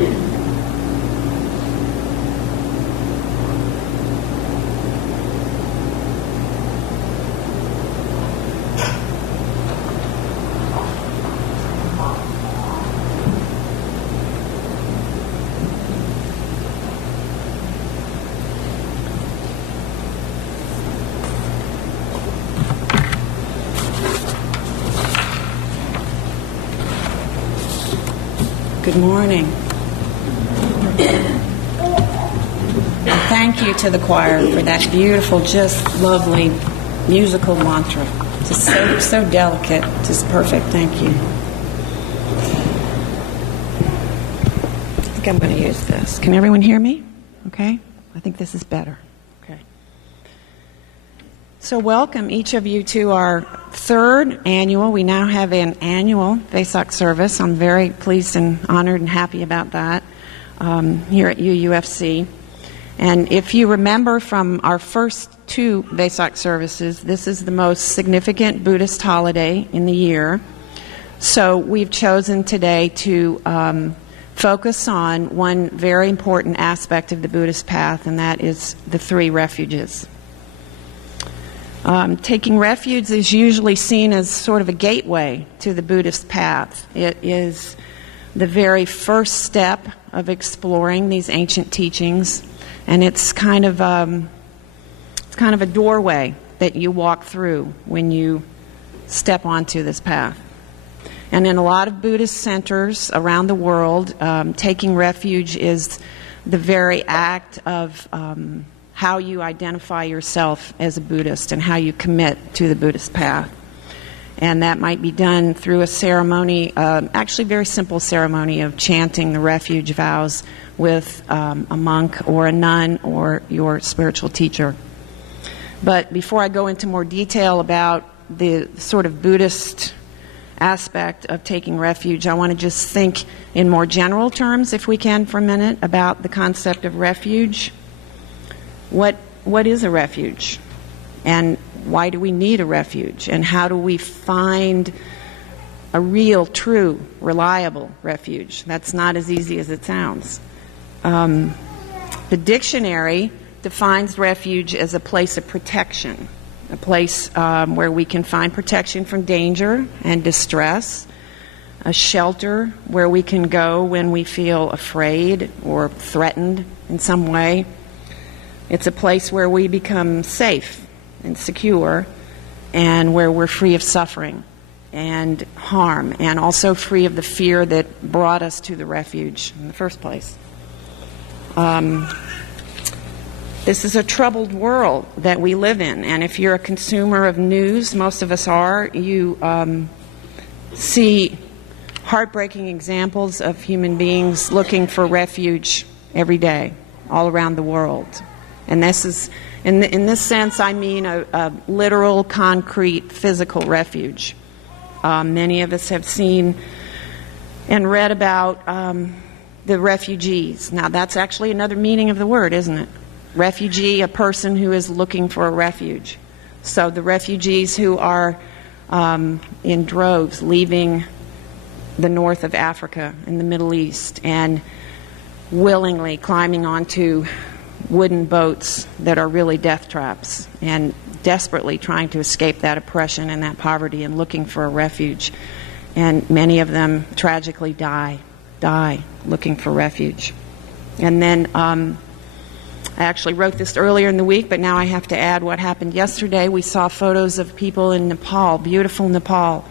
Good morning. Thank you to the choir for that beautiful, just lovely musical mantra. Just so delicate, just perfect. Thank you. I think I'm going to use this. Can everyone hear me? Okay? I think this is better. Okay. So welcome each of you to our third annual. We now have an annual Vesak service. I'm very pleased and honored and happy about that here at UUFC. And if you remember from our first two Vesak services, this is the most significant Buddhist holiday in the year. So we've chosen today to focus on one very important aspect of the Buddhist path, and that is the three refuges. Taking refuge is usually seen as sort of a gateway to the Buddhist path. It is the very first step of exploring these ancient teachings, and it's kind of a doorway that you walk through when you step onto this path. And in a lot of Buddhist centers around the world, taking refuge is the very act of how you identify yourself as a Buddhist and how you commit to the Buddhist path. And that might be done through a ceremony, actually very simple ceremony of chanting the refuge vows with a monk or a nun or your spiritual teacher. But before I go into more detail about the sort of Buddhist aspect of taking refuge, I want to just think in more general terms, if we can, for a minute, about the concept of refuge. What is a refuge? And why do we need a refuge? And how do we find a real, true, reliable refuge? That's not as easy as it sounds. The dictionary defines refuge as a place of protection, a place where we can find protection from danger and distress, a shelter where we can go when we feel afraid or threatened in some way. It's a place where we become safe and secure and where we're free of suffering and harm and also free of the fear that brought us to the refuge in the first place. This is a troubled world that we live in, and if you're a consumer of news, most of us are, you see heartbreaking examples of human beings looking for refuge every day all around the world. And this is, in this sense, I mean a literal, concrete, physical refuge. Many of us have seen and read about the refugees. Now, that's actually another meaning of the word, isn't it? Refugee, a person who is looking for a refuge. So the refugees who are in droves leaving the north of Africa and the Middle East and willingly climbing onto wooden boats that are really death traps and desperately trying to escape that oppression and that poverty and looking for a refuge. And many of them tragically die looking for refuge. And then I actually wrote this earlier in the week, but now I have to add what happened yesterday. We saw photos of people in Nepal, beautiful Nepal.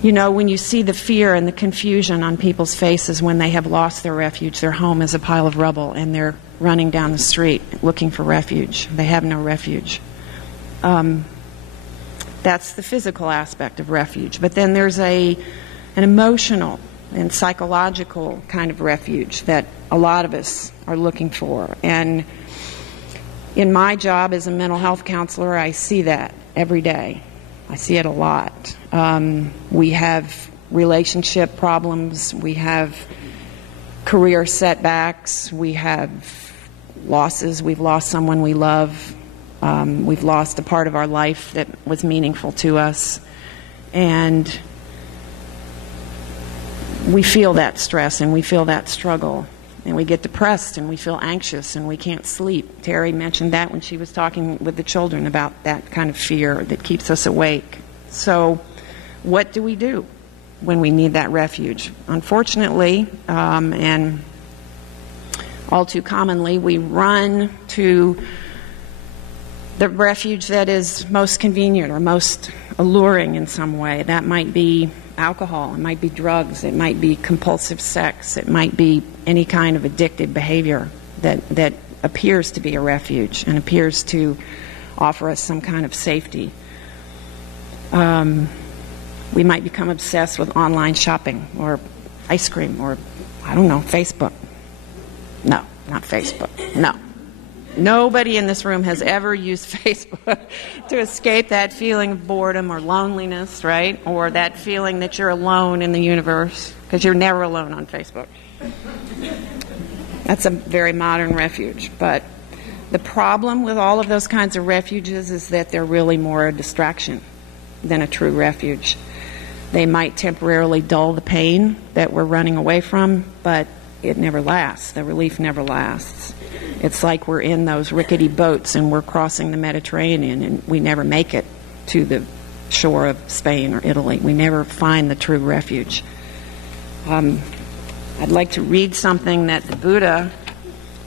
You know, when you see the fear and the confusion on people's faces when they have lost their refuge, their home is a pile of rubble, and they're running down the street looking for refuge. They have no refuge. That's the physical aspect of refuge. But then there's an emotional and psychological kind of refuge that a lot of us are looking for. And in my job as a mental health counselor, I see that every day. I see it a lot. We have relationship problems. We have career setbacks. We have losses. We've lost someone we love. We've lost a part of our life that was meaningful to us. And we feel that stress and we feel that struggle. And we get depressed and we feel anxious and we can't sleep. Terry mentioned that when she was talking with the children about that kind of fear that keeps us awake. So what do we do when we need that refuge? Unfortunately, and all too commonly, we run to the refuge that is most convenient or most alluring in some way. That might be alcohol, it might be drugs, it might be compulsive sex, it might be any kind of addictive behavior that appears to be a refuge and appears to offer us some kind of safety. We might become obsessed with online shopping or ice cream or, I don't know, Facebook. No, not Facebook. No. Nobody in this room has ever used Facebook to escape that feeling of boredom or loneliness, right? Or that feeling that you're alone in the universe, because you're never alone on Facebook. That's a very modern refuge. But the problem with all of those kinds of refuges is that they're really more a distraction than a true refuge. They might temporarily dull the pain that we're running away from, but it never lasts. The relief never lasts. It's like we're in those rickety boats and we're crossing the Mediterranean and we never make it to the shore of Spain or Italy. We never find the true refuge. I'd like to read something that the Buddha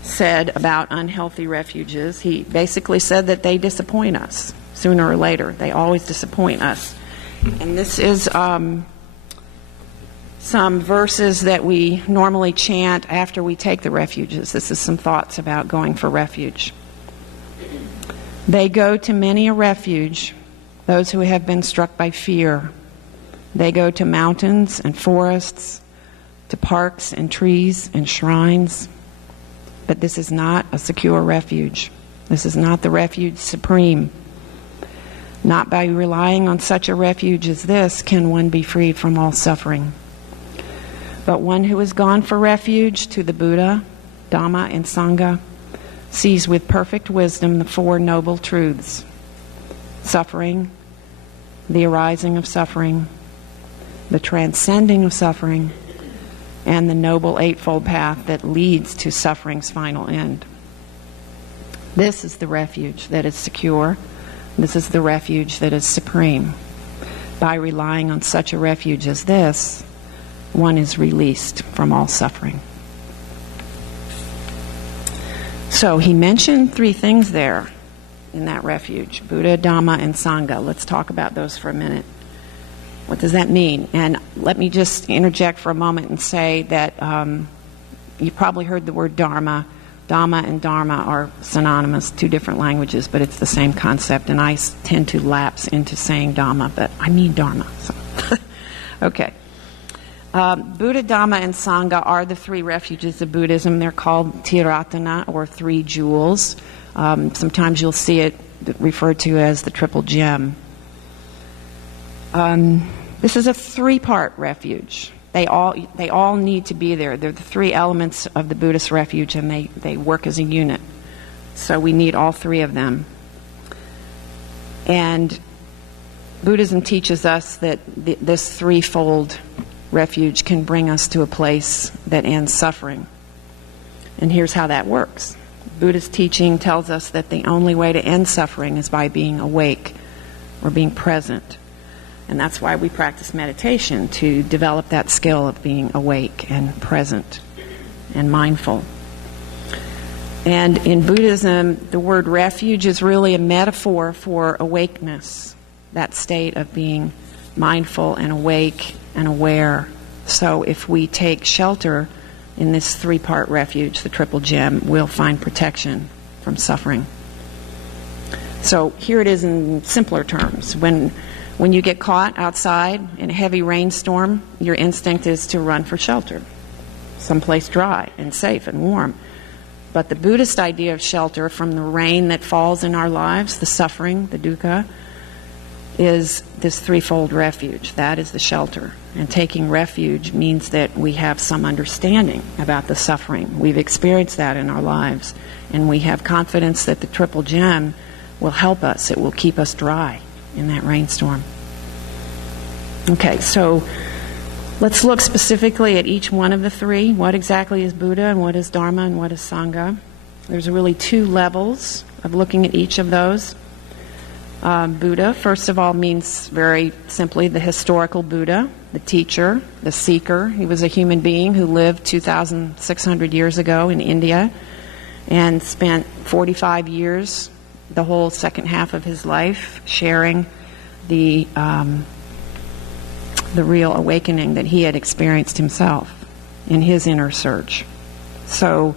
said about unhealthy refuges. He basically said that they disappoint us sooner or later. They always disappoint us. And this is some verses that we normally chant after we take the refuges. This is some thoughts about going for refuge. They go to many a refuge, those who have been struck by fear. They go to mountains and forests, to parks and trees and shrines. But this is not a secure refuge. This is not the refuge supreme. Not by relying on such a refuge as this can one be freed from all suffering. But one who has gone for refuge to the Buddha, Dhamma, and Sangha sees with perfect wisdom the four noble truths: suffering, the arising of suffering, the transcending of suffering, and the noble eightfold path that leads to suffering's final end. This is the refuge that is secure. This is the refuge that is supreme. By relying on such a refuge as this, one is released from all suffering. So he mentioned three things there in that refuge: Buddha, Dhamma, and Sangha. Let's talk about those for a minute. What does that mean? And let me just interject for a moment and say that you probably heard the word Dharma. Dhamma and Dharma are synonymous, two different languages, but it's the same concept. And I tend to lapse into saying Dhamma, but I mean Dharma. So. Okay. Buddha, Dhamma, and Sangha are the three refuges of Buddhism. They're called Tiratana, or three jewels. Sometimes you'll see it referred to as the triple gem. This is a three-part refuge. They all need to be there. They're the three elements of the Buddhist refuge, and they work as a unit. So we need all three of them. And Buddhism teaches us that this threefold refuge can bring us to a place that ends suffering. And here's how that works. Buddhist teaching tells us that the only way to end suffering is by being awake or being present. And that's why we practice meditation, to develop that skill of being awake and present and mindful. And in Buddhism, the word refuge is really a metaphor for awakeness, that state of being mindful and awake and aware. So if we take shelter in this three-part refuge, the triple gem, we'll find protection from suffering. So here it is in simpler terms. When you get caught outside in a heavy rainstorm, your instinct is to run for shelter, someplace dry and safe and warm. But the Buddhist idea of shelter from the rain that falls in our lives, the suffering, the dukkha, is this threefold refuge. That is the shelter. And taking refuge means that we have some understanding about the suffering. We've experienced that in our lives. And we have confidence that the triple gem will help us. It will keep us dry in that rainstorm. Okay, so Let's look specifically at each one of the three. What exactly is Buddha, and what is Dharma, and what is Sangha? There's really two levels of looking at each of those. Buddha, first of all, means very simply the historical Buddha, the teacher, the seeker. He was a human being who lived 2,600 years ago in India and spent 45 years, the whole second half of his life, sharing the real awakening that he had experienced himself in his inner search. So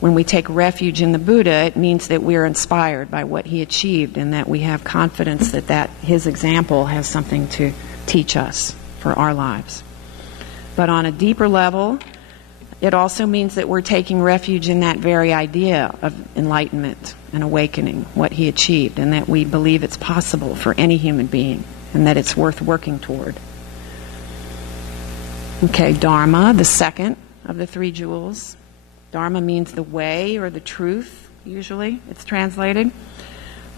when we take refuge in the Buddha, it means that we're inspired by what he achieved and that we have confidence that his example has something to teach us for our lives. But on a deeper level, it also means that we're taking refuge in that very idea of enlightenment and awakening, what he achieved, and that we believe it's possible for any human being and that it's worth working toward. Okay, Dharma, the second of the three jewels. Dharma means the way or the truth, usually it's translated.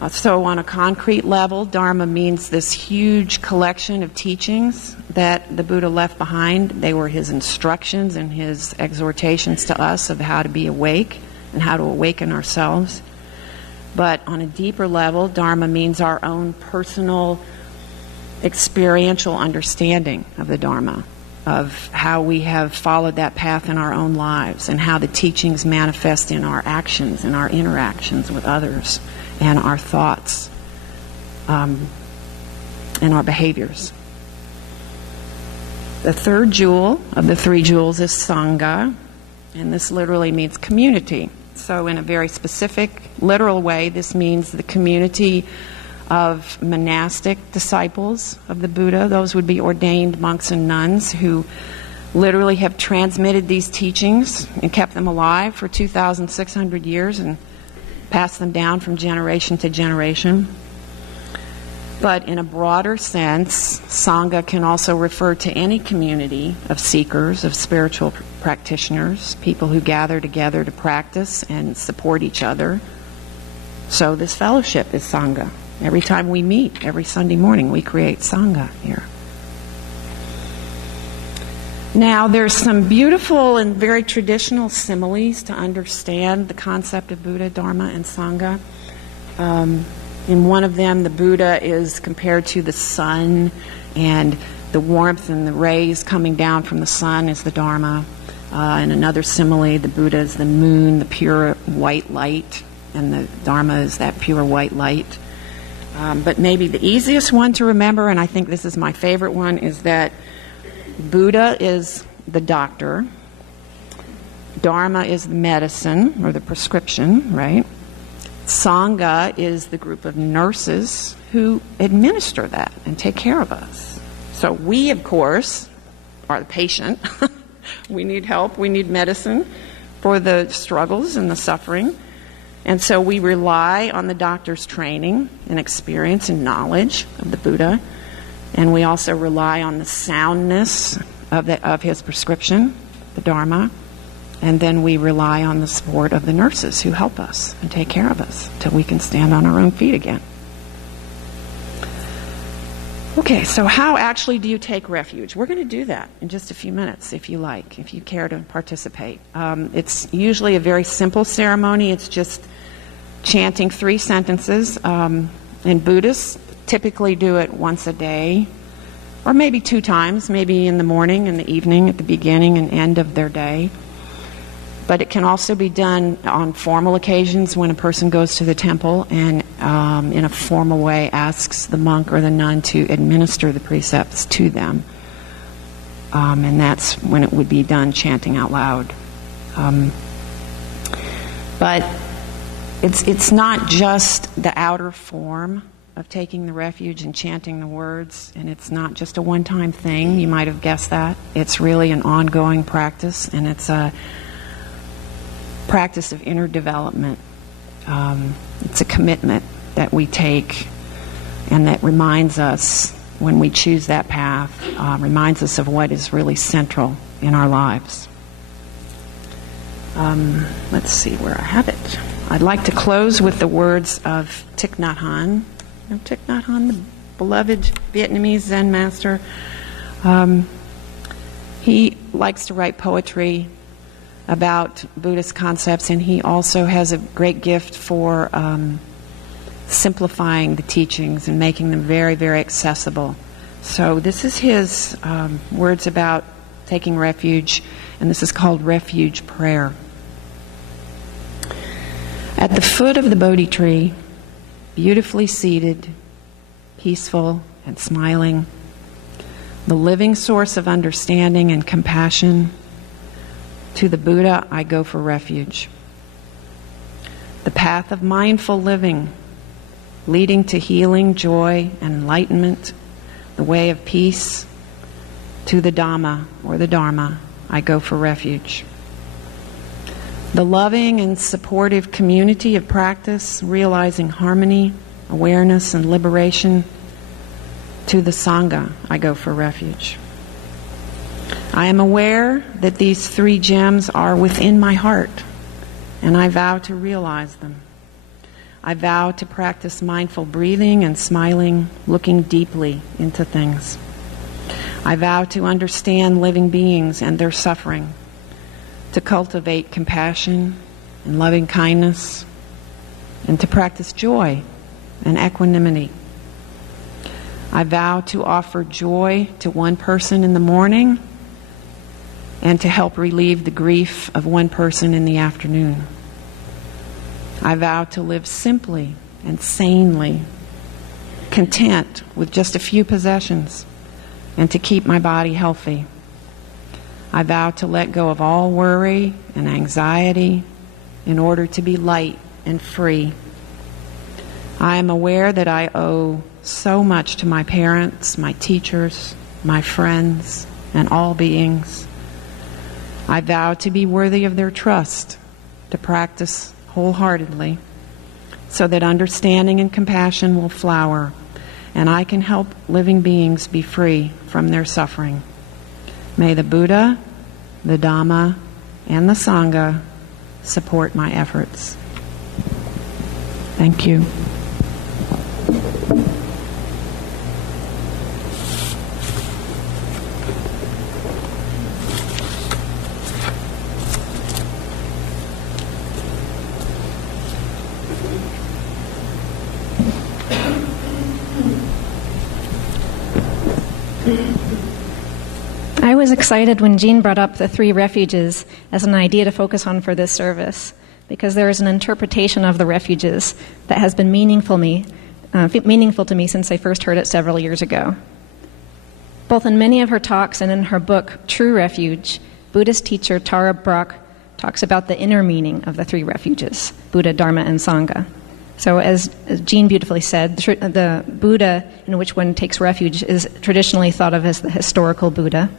So on a concrete level, Dharma means this huge collection of teachings that the Buddha left behind. They were his instructions and his exhortations to us of how to be awake and how to awaken ourselves. But on a deeper level, Dharma means our own personal experiential understanding of the Dharma, of how we have followed that path in our own lives and how the teachings manifest in our actions and our interactions with others and our thoughts and our behaviors. The third jewel of the three jewels is Sangha, and this literally means community. So in a very specific, literal way, this means the community of monastic disciples of the Buddha. Those would be ordained monks and nuns who literally have transmitted these teachings and kept them alive for 2,600 years and passed them down from generation to generation. But in a broader sense, Sangha can also refer to any community of seekers, of spiritual practitioners, people who gather together to practice and support each other. So this fellowship is Sangha. Every time we meet, every Sunday morning, we create Sangha here. Now, there's some beautiful and very traditional similes to understand the concept of Buddha, Dharma, and Sangha. In one of them, the Buddha is compared to the sun, and the warmth and the rays coming down from the sun is the Dharma. In another simile, the Buddha is the moon, the pure white light, and the Dharma is that pure white light. But maybe the easiest one to remember, and I think this is my favorite one, is that Buddha is the doctor, Dharma is the medicine or the prescription, right? Sangha is the group of nurses who administer that and take care of us. So we, of course, are the patient. We need help, we need medicine for the struggles and the suffering. And so we rely on the doctor's training and experience and knowledge of the Buddha. And we also rely on the soundness of his prescription, the Dharma. And then we rely on the support of the nurses who help us and take care of us till we can stand on our own feet again. Okay, so how actually do you take refuge? We're going to do that in just a few minutes, if you like, if you care to participate. It's usually a very simple ceremony. It's just chanting 3 sentences. And Buddhists typically do it once a day, or maybe 2 times, maybe in the morning and the evening at the beginning and end of their day. But it can also be done on formal occasions when a person goes to the temple and in a formal way asks the monk or the nun to administer the precepts to them. And that's when it would be done chanting out loud. But it's not just the outer form of taking the refuge and chanting the words, and it's not just a one-time thing. You might have guessed that. It's really an ongoing practice, and it's a practice of inner development. It's a commitment that we take and that reminds us, when we choose that path, reminds us of what is really central in our lives. Let's see where I have it. I'd like to close with the words of Thich Nhat Hanh. You know Thich Nhat Hanh, the beloved Vietnamese Zen master. He likes to write poetry about Buddhist concepts, and he also has a great gift for simplifying the teachings and making them very, very accessible. So this is his words about taking refuge, and this is called Refuge Prayer. At the foot of the Bodhi tree, beautifully seated, peaceful and smiling, the living source of understanding and compassion, to the Buddha I go for refuge. The path of mindful living, leading to healing, joy, and enlightenment, the way of peace, to the Dhamma, or the Dharma, I go for refuge. The loving and supportive community of practice, realizing harmony, awareness, and liberation, to the Sangha, I go for refuge. I am aware that these three gems are within my heart, and I vow to realize them. I vow to practice mindful breathing and smiling, looking deeply into things. I vow to understand living beings and their suffering, to cultivate compassion and loving kindness, and to practice joy and equanimity. I vow to offer joy to one person in the morning and to help relieve the grief of one person in the afternoon. I vow to live simply and sanely, content with just a few possessions, and to keep my body healthy. I vow to let go of all worry and anxiety in order to be light and free. I am aware that I owe so much to my parents, my teachers, my friends, and all beings. I vow to be worthy of their trust, to practice wholeheartedly, so that understanding and compassion will flower, and I can help living beings be free from their suffering. May the Buddha, the Dhamma, and the Sangha support my efforts. Thank you. I was excited when Jeanne brought up the three refuges as an idea to focus on for this service, because there is an interpretation of the refuges that has been meaningful to me since I first heard it several years ago. Both in many of her talks and in her book, True Refuge, Buddhist teacher Tara Brach talks about the inner meaning of the three refuges, Buddha, Dharma, and Sangha. So as Jeanne beautifully said, the Buddha in which one takes refuge is traditionally thought of as the historical Buddha.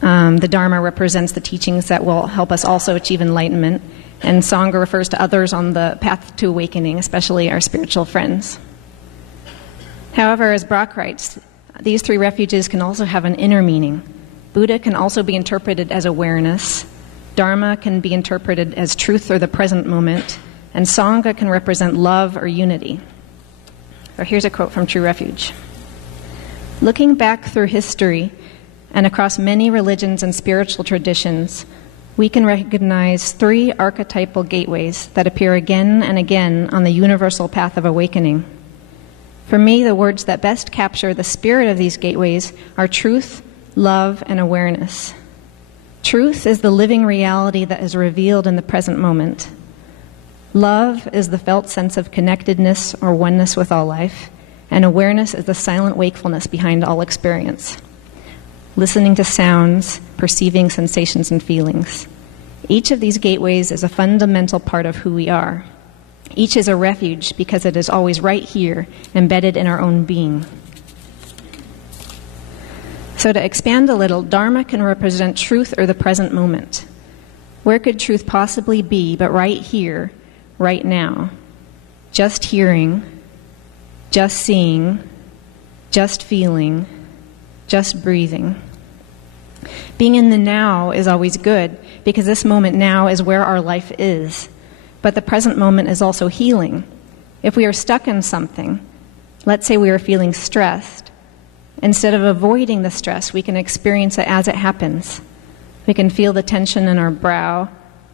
The Dharma represents the teachings that will help us also achieve enlightenment, and Sangha refers to others on the path to awakening, especially our spiritual friends. However, as Brach writes, these three refuges can also have an inner meaning. Buddha can also be interpreted as awareness, Dharma can be interpreted as truth or the present moment, and Sangha can represent love or unity. So here's a quote from True Refuge. Looking back through history and across many religions and spiritual traditions, we can recognize three archetypal gateways that appear again and again on the universal path of awakening. For me, the words that best capture the spirit of these gateways are truth, love, and awareness. Truth is the living reality that is revealed in the present moment. Love is the felt sense of connectedness or oneness with all life, and awareness is the silent wakefulness behind all experience. Listening to sounds, perceiving sensations and feelings. Each of these gateways is a fundamental part of who we are. Each is a refuge because it is always right here, embedded in our own being. So to expand a little, Dharma can represent truth or the present moment. Where could truth possibly be but right here, right now? Just hearing, just seeing, just feeling, just breathing. Being in the now is always good because this moment now is where our life is. But the present moment is also healing. If we are stuck in something, let's say we are feeling stressed, instead of avoiding the stress, we can experience it as it happens. We can feel the tension in our brow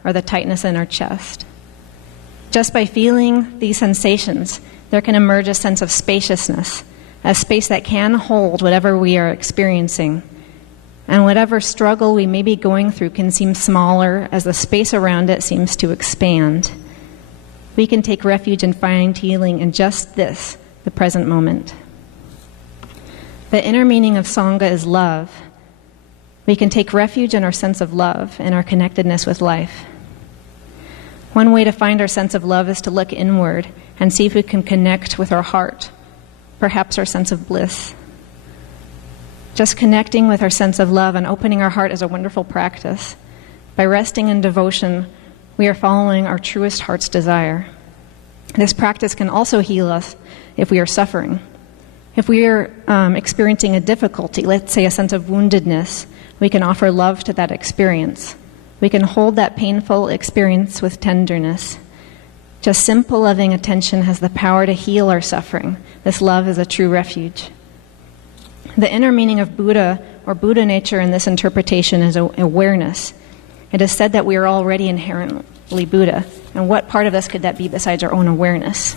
or the tightness in our chest. Just by feeling these sensations, there can emerge a sense of spaciousness, a space that can hold whatever we are experiencing. And whatever struggle we may be going through can seem smaller as the space around it seems to expand. We can take refuge and find healing in just this, the present moment. The inner meaning of Sangha is love. We can take refuge in our sense of love and our connectedness with life. One way to find our sense of love is to look inward and see if we can connect with our heart, perhaps our sense of bliss. Just connecting with our sense of love and opening our heart is a wonderful practice. By resting in devotion, we are following our truest heart's desire. This practice can also heal us if we are suffering. If we are experiencing a difficulty, let's say a sense of woundedness, we can offer love to that experience. We can hold that painful experience with tenderness. Just simple loving attention has the power to heal our suffering. This love is a true refuge. The inner meaning of Buddha or Buddha nature in this interpretation is awareness. It is said that we are already inherently Buddha. And what part of us could that be besides our own awareness?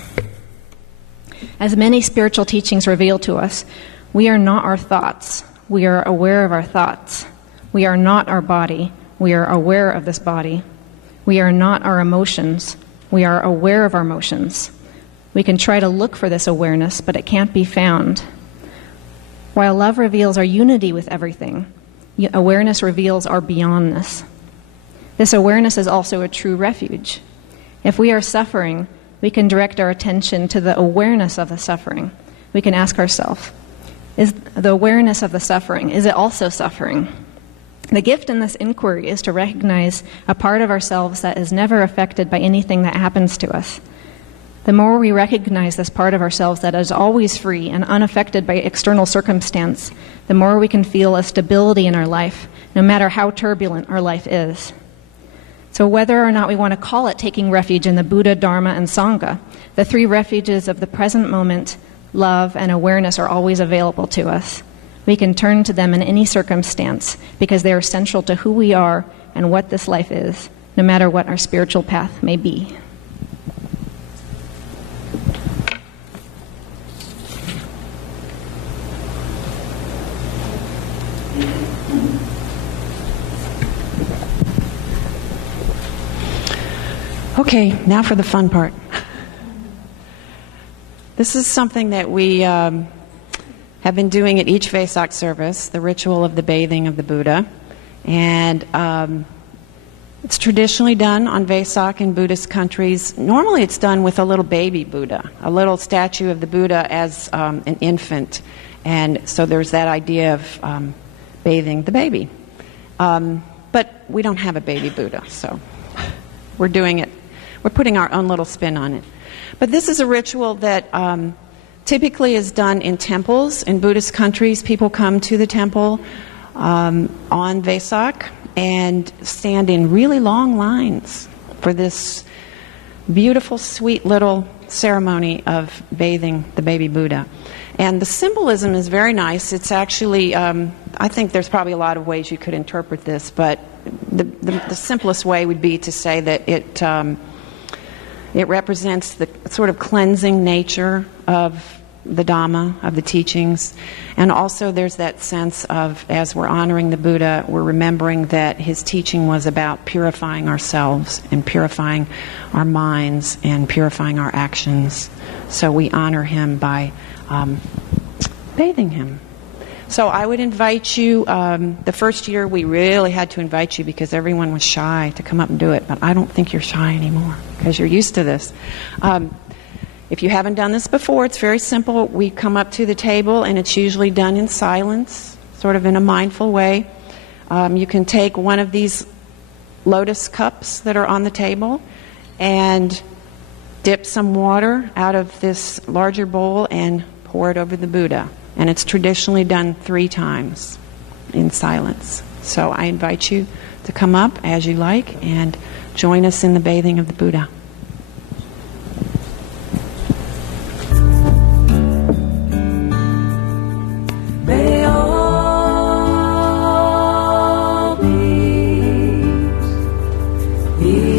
As many spiritual teachings reveal to us, we are not our thoughts. We are aware of our thoughts. We are not our body. We are aware of this body. We are not our emotions. We are aware of our emotions. We can try to look for this awareness, but it can't be found. While love reveals our unity with everything, awareness reveals our beyondness. This awareness is also a true refuge. If we are suffering, we can direct our attention to the awareness of the suffering. We can ask ourselves, is the awareness of the suffering, is it also suffering? The gift in this inquiry is to recognize a part of ourselves that is never affected by anything that happens to us. The more we recognize this part of ourselves that is always free and unaffected by external circumstance, the more we can feel a stability in our life, no matter how turbulent our life is. So whether or not we want to call it taking refuge in the Buddha, Dharma, and Sangha, the three refuges of the present moment, love, and awareness are always available to us. We can turn to them in any circumstance because they are central to who we are and what this life is, no matter what our spiritual path may be. Okay, now for the fun part. This is something that we have been doing at each Vesak service, the ritual of the bathing of the Buddha. And it's traditionally done on Vesak in Buddhist countries. Normally it's done with a little baby Buddha, a little statue of the Buddha as an infant. And so there's that idea of bathing the baby. But we don't have a baby Buddha, so we're doing it. We're putting our own little spin on it. But this is a ritual that typically is done in temples. In Buddhist countries, people come to the temple on Vesak and stand in really long lines for this beautiful, sweet little ceremony of bathing the baby Buddha. And the symbolism is very nice. It's actually, I think there's probably a lot of ways you could interpret this, but the simplest way would be to say that it represents the sort of cleansing nature of the Dhamma, of the teachings. And also there's that sense of, as we're honoring the Buddha, we're remembering that his teaching was about purifying ourselves and purifying our minds and purifying our actions. So we honor him by bathing him. So I would invite you, the first year we really had to invite you because everyone was shy to come up and do it, but I don't think you're shy anymore because you're used to this. If you haven't done this before, it's very simple. We come up to the table and it's usually done in silence, sort of in a mindful way. You can take one of these lotus cups that are on the table and dip some water out of this larger bowl and pour it over the Buddha. And it's traditionally done 3 times in silence. So I invite you to come up as you like and join us in the bathing of the Buddha. May all be He